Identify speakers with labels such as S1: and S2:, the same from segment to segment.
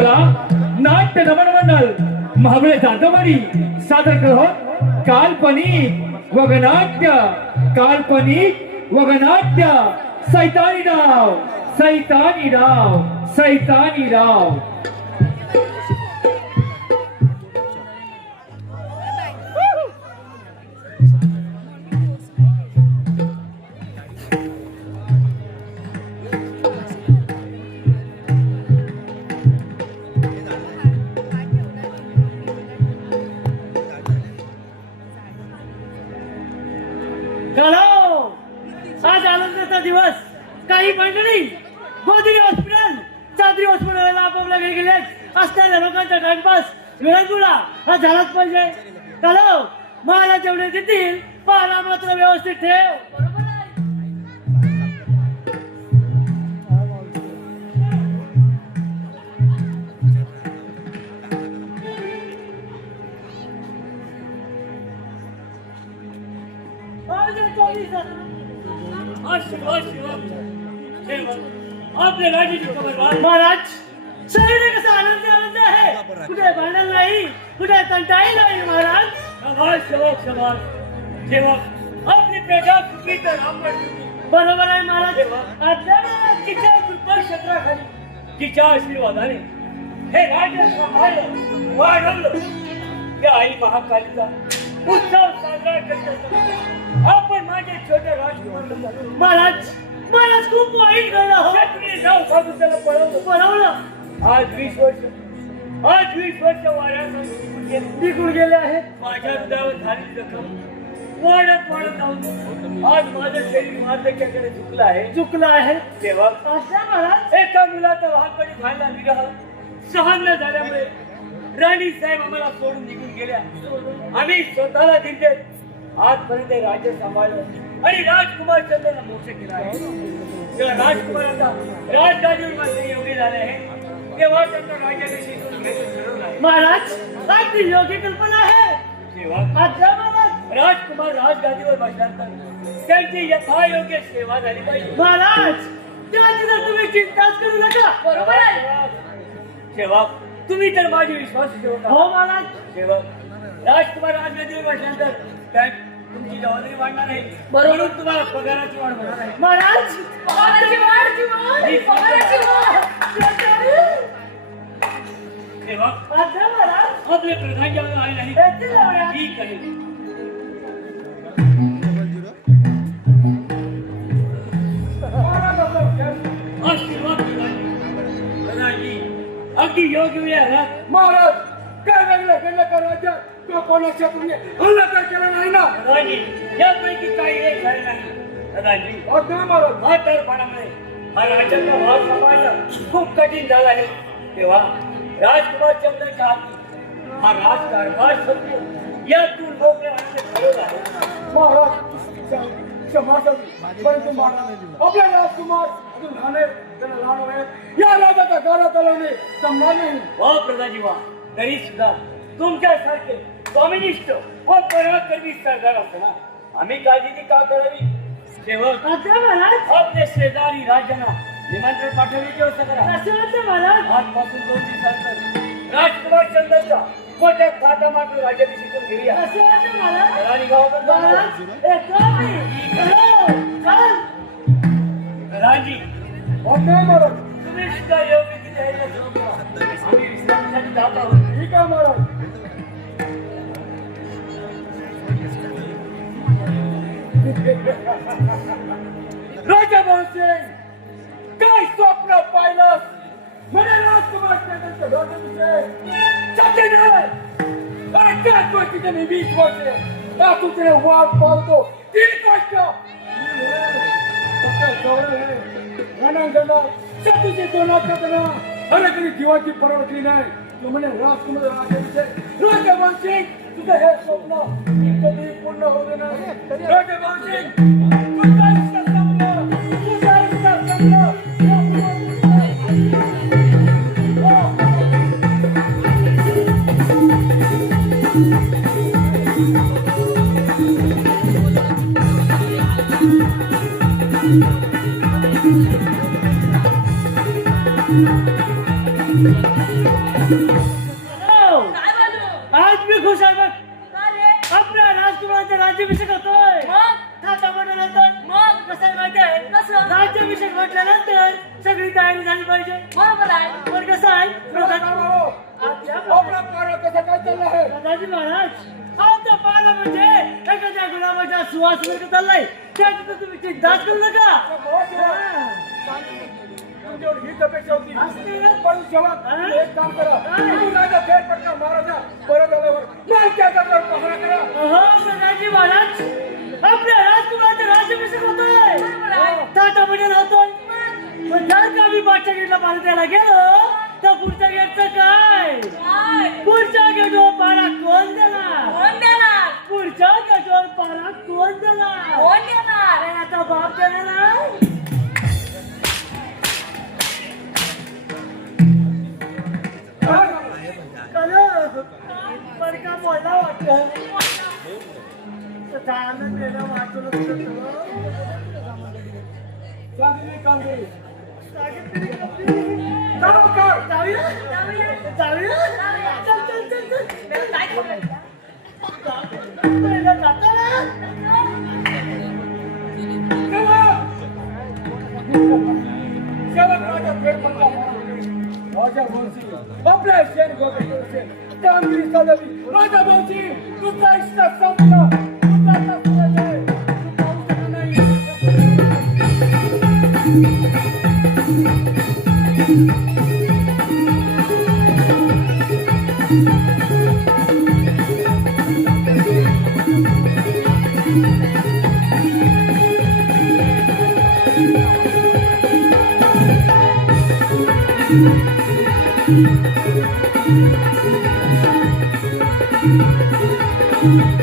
S1: कला नाट्य नमन मंडळ महाबळे जाधवरी सादर करत काल्पनिक वगनाट्य काल्पनिक वगनाट्य. सैतानी राव सैतानी राव सैतानी राव
S2: मंडळी गोदरी हॉस्पिटल चादरी हॉस्पिटलला आपापल्या वेगळे असणाऱ्या लोकांचा टाइमपास वेळगुळा. हा झालाच पाहिजे. हॅलो? मला जेवढे देतील. पारा मात्र व्यवस्थित ठेव. बरोबर आहे? आपले राजाची खबर महाराज शरीर कसा आनंद आनंद आहे कुठे भांडण नाही कुठे तंटाई नाही महाराज। शबाश सेवक आपली प्रजा सुखी तर आपण बरोबर आहे महाराज। आपल्या तिच्या कृपा क्षेत्राखाली। तिच्या आशीर्वादाने। हे राज्य सांभाळलं वाढवलं. त्या आई महाकालीचा उत्सव साजरा करतात आपण माझे छोटे राजकुमार महाराज महाराज खूप वाईट झालं. हो जाऊ साधू त्याला पळवलं. पळवलं. आज वीस वर्ष आज वीस वर्ष वाऱ्यात निघून गेले आहेत. माझ्या हृदयावर झाली जखम. वाढत वाढत जाऊन आज माझं शरीर वार्धक्याकडे झुकलं आहे. झुकलं आहे. तेव्हा महाराज. एका मुलाचा लहानपणी झाला विरह सहन झाल्यामुळे राणी साहेब आम्हाला सोडून निघून गेल्या. आम्ही स्वतःला दिले. आजपर्यंत हे राज्य सांभाळलं. आणि राजकुमार चंद्रला मोक्ष केला आहे तेव्हा राजकुमाराचा राजगादीवर मात्र योग्य झाले आहे तेव्हा त्यांचा राज्याभिषेक करून आहे महाराज अगदी योग्य कल्पना आहे राजकुमार राजगादीवर बसल्यानंतर त्यांची यथायोग्य सेवा झाली पाहिजे महाराज तुम्ही चिंताच करू नका बरोबर आहे सेवक तुम्ही तर माझे विश्वास ठेवता हो महाराज। सेवक राजकुमार राजगादीवर बसल्यानंतर तुमची जबाबदारी वाढणार आहे. बरोबर. तुम्हाला पगाराची वाढ होणार आहे. महाराज! पगाराची वाढ सेवक आपले प्रधान आले नाही ठीक आहे. आशीर्वाद प्रधानजी. प्रधानजी, अगदी योग्य वेळ आला
S3: महाराज काय वेगळं केलं का राज्यात तो कोणाच्या काय केला नाही ना?
S2: यापैकी काही एक झाले नाही. म्हातारपणामुळे हा राज्याचा सांभाळणं खूप कठीण झालं आहे. तेव्हा राजकुमार चंद्रच्या हाती हा राजकारभार संपतो यातून मोकळे होण्याचे ठरवलं आहे.
S3: महाराज क्ष- क्षमा असावी. परंतु महाराज आपल्या राजकुमार अजून लहान आहेत, त्यांना लहान आहेत. या राजाचा गाडा चालवणे जमणार नाही.
S2: वा प्रधानजी वा तरी सुद्धा तुमच्यासारखे कम्युनिस्ट व पराक्रमी सरदार असताना आम्ही काळजी का करावी? सेवक आपले शेजारी राज्यांना निमंत्रण पाठवण्याची व्यवस्था करा. आजपासून दोन दिवसानंतर राजकुमार चंद्रचा मोठ्या थाटा मात्र राज्याभिषेक करून घेऊया. राणी राजी
S3: अगदी महाराज
S2: तुम्ही सुद्धा योग्य ती तयारीला सुरू करा. आम्ही विश्रांतीसाठी जात आहोत.
S3: ठीक आहे महाराज. राजा सिंग काय स्वप्न पाहिलं म्हणे राजकुमार चंद्रचं डोक्याविषयी सत्य नाही अरे काय गोष्टीचे मी वीस वर्षे का तुझे वाघ पावतो तीन कष्ट सतीचे दोनात अरे तरी जीवाची परवडली नाही तू म्हणे राजकुमार राजाविषयी राजभवन सिंग तुझं हे स्वप्न कधी पूर्ण होऊ नाही
S4: मी खुश आहे बघ. आपल्या राजकुमाराचा राज्याभिषेक होतोय.
S5: मग?
S4: थाटा म्हटल्यानंतर
S5: मग?
S4: कसं आहे माहिती आहे? राज्याभिषेक म्हटल्यानंतर सगळी तयारी झाली पाहिजे.
S5: बरोबर आहे.
S4: पण कसं आहे?
S3: आहे?
S4: दादाजी महाराज आमचा पाला म्हणजे एखाद्या गुलाबाच्या सुवास वर्ग चाललाय. त्याची तुम्ही चिंताच करू नका. हा.
S3: तुमच्यावर हीच अपेक्षा होती? पण जेव्हा एक काम करा. राजा फेरफटका महाराजा. परत आल्यावर जागेवर पहारा करा.
S4: महाराज आपल्या राजकुमाराचा राज्याभिषेक होतोय. टाटा मंडळ होतोय पण जर का मी मागच्या गेटला पाणी द्यायला गेलो तर पुढच्या गेटचं काय?
S5: काय?
S4: पुढच्या गेटवर पारा कोण देणार? पुढच्या गेटवर पारा कोण देणार?
S5: कोण देणार?
S4: अरे आता बाप देणार बोलला वाटलं झालं गेलं वाचलं तुझं
S3: चांगली कामगिरी
S4: सांगितलेली कपडे.
S3: जाऊ कर
S4: जाऊया? जाऊया? चल, चल, चल, चल.
S5: काय खबर
S4: पहिलं जातो ना?
S3: तेव्हा शेवट राजा फेरफटका महाराजा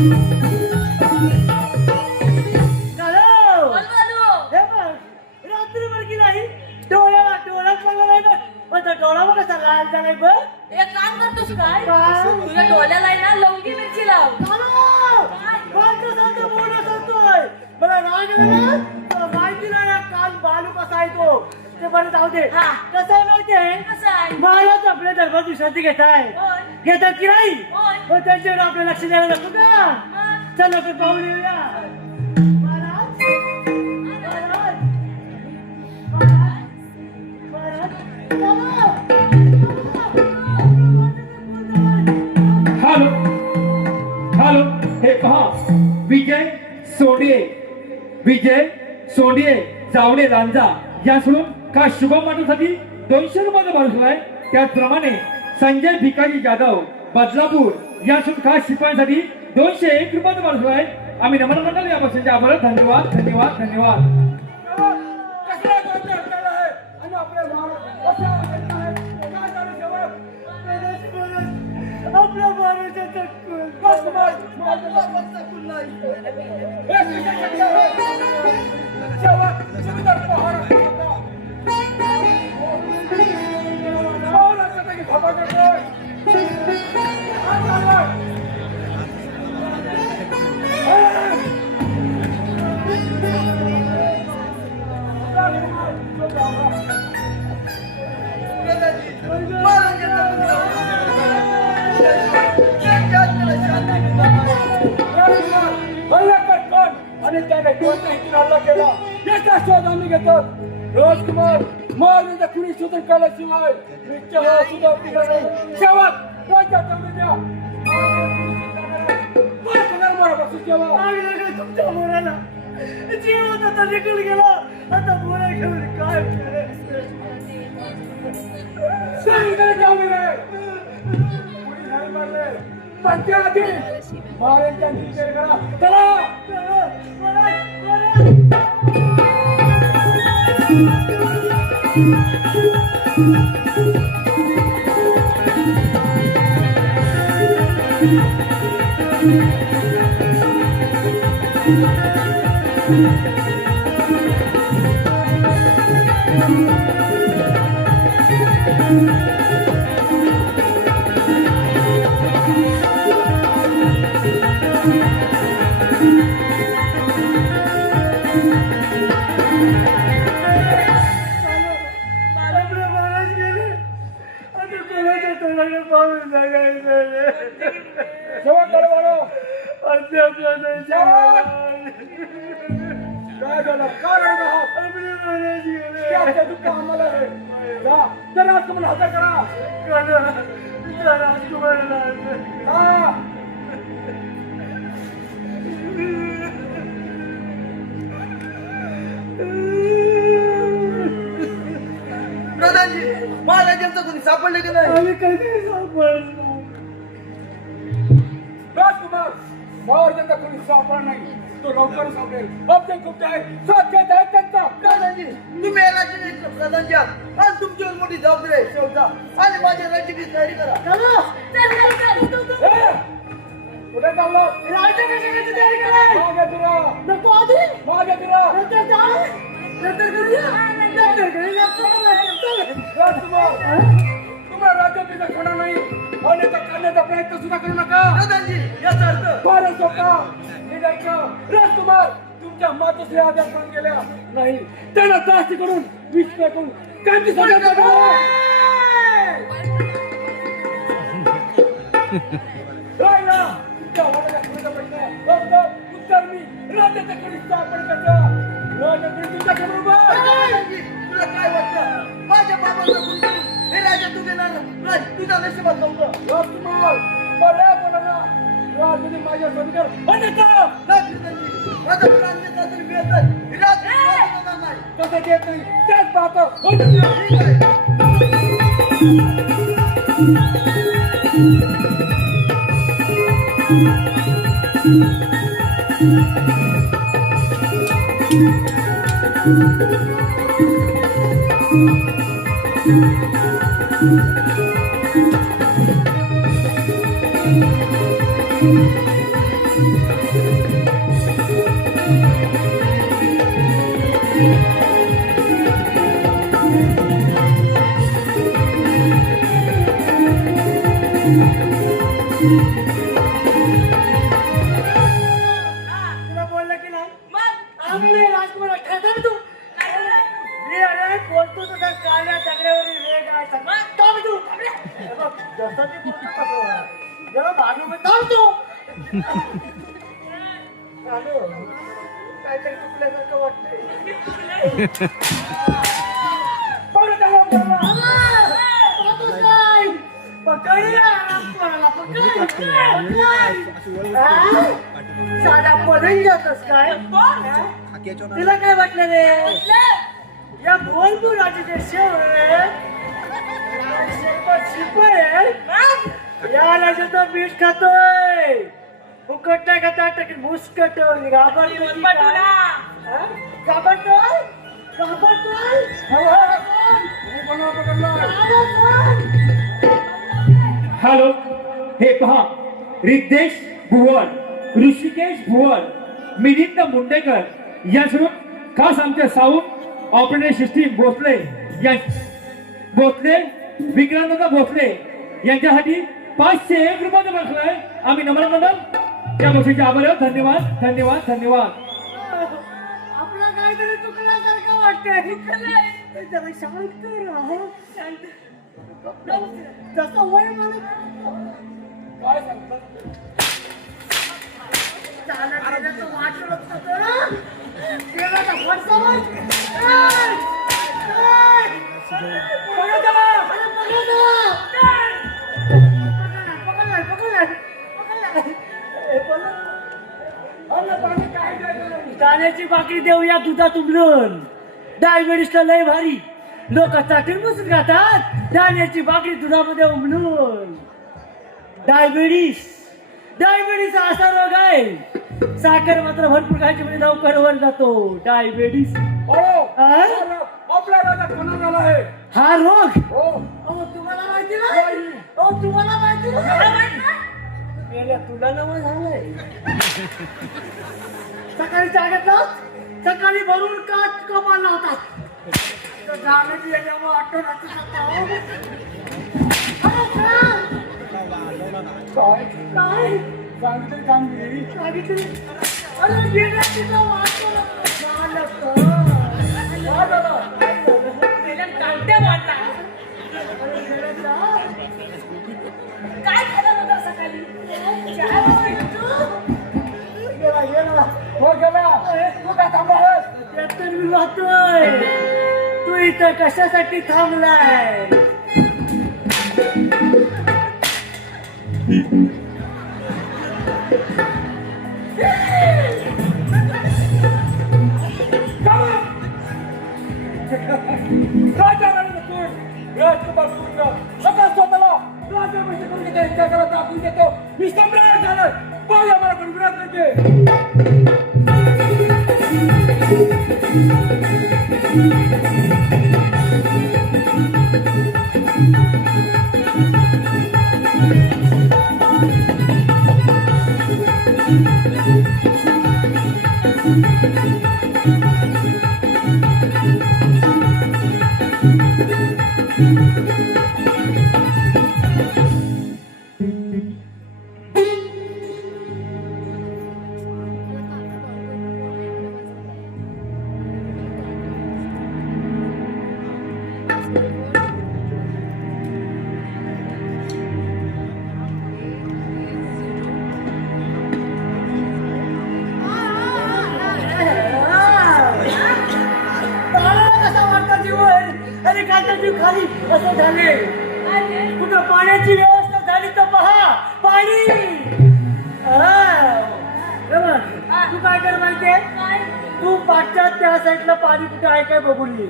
S3: राजा आहे.
S4: महाराज आपल्या दरबार विश्रांती घेत आहे. घेतात की नाही?
S5: होय.
S4: मग त्यांच्यावर आपलं लक्ष द्यायला नको का? चल आपण पाहून येऊया. महाराज महाराज महाराज महाराज
S1: हॅलो. हॅलो. हे पहा. विजय सोडिये. विजय सोडिये. जावडे रांजा. या सोडून का शुभम माठोसाठी दोनशे रुपयाचा माणूस आहे. त्याचप्रमाणे संजय भिकाजी जाधव बदलापूर या सोडून खास शिपायांसाठी दोनशे एक रुपयाचा माणूस आहे. आम्ही नमन मंडळ या बसण्याच्या आभार. धन्यवाद धन्यवाद धन्यवाद.
S3: कसला गोंधळ आणि त्याने कोणत्या हेतून हल्ला केला याचा शोध आम्ही घेतो राजकुमार महाराजांचा कुणी शोधून काढल्याशिवाय निश्चय हा सुद्धा पिणार नाही. शेवट राज्यात जाऊ द्या. काय करणार महाराजाची सेवा
S4: लागलं का तुमच्या मोराला जीव होता तर निघून गेला. आता मोरा घेऊन काय?
S3: सगळीकडे जाऊ कुणी मारले. पण महाराजांच्या निश्चय करा चला.
S4: महाराज, महाराज! आपले
S6: प्रधानजी महाराजांचं कोणी सापडले की नाही?
S4: आम्ही कधी सापडलो.
S3: राजकुमार महाराजांचा कोणी सापडा नाही तो लवकर सापडेल. आपले गुप्त आहे त्यांचा.
S6: प्रधानजी तुम्ही राज्याचे प्रधानजी आहात तुमच्यावर मोठी जबाबदारी आहे. शेवटा आणि माझ्या राज्याची तयारी करा!
S3: कुठे चाललो?
S4: राजाभिषेकाची तयारी कराय
S3: मागे तुला
S4: नको आधी.
S3: मागे तुला
S4: नंतर जा. नंतर करूया. नंतर करूया.
S3: तुम्हाला राज्यात होणार नाही. तो करण्याचा प्रयत्न सुद्धा करू नका.
S6: प्रधानजी याचा अर्थ
S3: फारच सोपा राजकुमार तुमच्या मातोश्री आजार पण गेल्या नाही. त्यांना त्रास करून विष करून फक्त उत्तर मी राजाच्या कडे सापड कसं राजाकडे
S6: प्रधानजी तुला काय वाटतं माझ्या बाबांना गुंतवून हे राजा तू घेणार नाही तुझ्या नशिबात नव्हतं
S3: राजकुमार बऱ्या बोला राजाने माझ्या संकर अन्यथा
S6: प्रधानजी माझा तरी मिळत नाही राज
S3: कसं देत नाही त्याच पाहतो
S4: तुला बोललं की नाही?
S5: मग
S4: आम्ही राजकुमार ठरतो तू। मी अरे बोलतो तुझ्या काळ्या दगड्यावरील वेग आहे सगळं थांब तू। हे बघ, जसं ते बोलतो तसं होणार. जरा मागे उभे थांब तू। चालू. काहीतरी चुकल्यासारखं वाटतंय परत आला बोलला. पकडूया राजकुमाराला, पकड. हा? साधा पदही जातोस काय? हा? तिला काय वाटलं रे? या भोलपूर राजाचे शेवट शिपाय या राजाचा बीट खातोय. फुकट नाही खाता टाकी मुस्कटोय घाबरतोय की काय? हा? घाबरतोय? घाबरतोय?
S3: मी कोणाला पकडला?
S4: घाबरतोय?
S1: हॅलो. हे पहा रिद्देश भुवन ऋषिकेश भुवन मिलिंद मुंडेकर या खास आमचे साऊंड ऑपरेटर सिस्टीम भोसले या भोसले विक्रांत भोसले यांच्यासाठी पाचशे एक रुपयाचा बसलाय आम्ही नम्र मंडळ त्या गोष्टीचे आभार आहोत. धन्यवाद धन्यवाद धन्यवाद.
S4: आपलं काहीतरी चुकल्यासारखं वाटतंय. जरा शांत राहा. जसं वय मला दाण्याची भाकरी देऊया दुधात उमलून डायबिटीसला लय भारी. लोक चाटून बसून खातात. दाण्याची भाकरी दुधामध्ये उमलून. डायबिटीस. डायबिटीस हा असा रोग आहे. साखर मात्र भरपूर खायची म्हणजे लवकर वर जातो. डायबिटीस. हा? हा रोग?
S3: हो.
S4: तुम्हाला माहिती नाही? तुम्हाला माहिती तुला नवं झालंय. सकाळी जागेत सकाळी भरून काट कमाला होता
S3: काय
S4: काय
S3: सांगितलं कामगिरी
S4: सांगितलं अरे
S3: काय
S5: होतं सकाळी चहा
S4: गेला गेला
S3: हो गेला तू काय थांबलास
S4: त्यात मी वाहतोय तू इथं कशासाठी थांबलाय
S3: राजा कोण राजकुमार पूर्ण सगळं स्वतःला राजा म्हणजे करून घेतो इच्छा करत दाखवून देतो मी सम्राट झालोय पाहूया मला कोण विरोध करते
S4: कसा असं झाले? कुठं पाण्याची व्यवस्था झाली तर पहा. पाणी! तू काय कर माहितीये? तू पाठच्या त्या साईडला पाणी कुठे आहे काय बघून ये.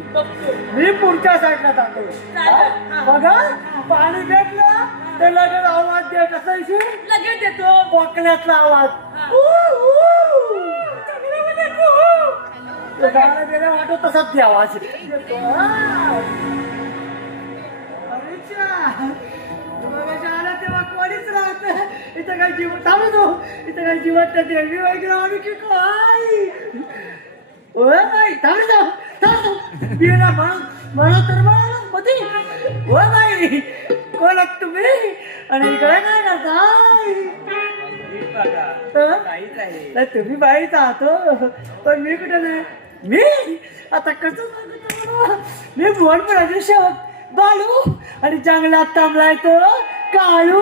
S4: मी पुढच्या साईडला जातो. बघा पाणी भेटलं तर लगेच आवाज दे. कसं येशील
S5: लगेच देतो.
S4: बोकण्यातला आवाज. तो वाटत तसाच ते आवाज. आला तेव्हा कोणीच राहत. इथं काय जीवन इथं काय जीवन त्या देवी वगैरे आम्ही की काय? ओय बाई थांब ना. थांब बिना म्हणून म्हणा तर म्हणा मधी ओ बाई कोण आहात तुम्ही? आणि इकडे काय करताय हं? तुम्ही बाईच आहात हो. पण मी कुठे नाही? मी? आता कसं सांगू तुम्हाला? मी भुवन प्रदेश बाळू आणि जंगलात थांबलाय तो काळू.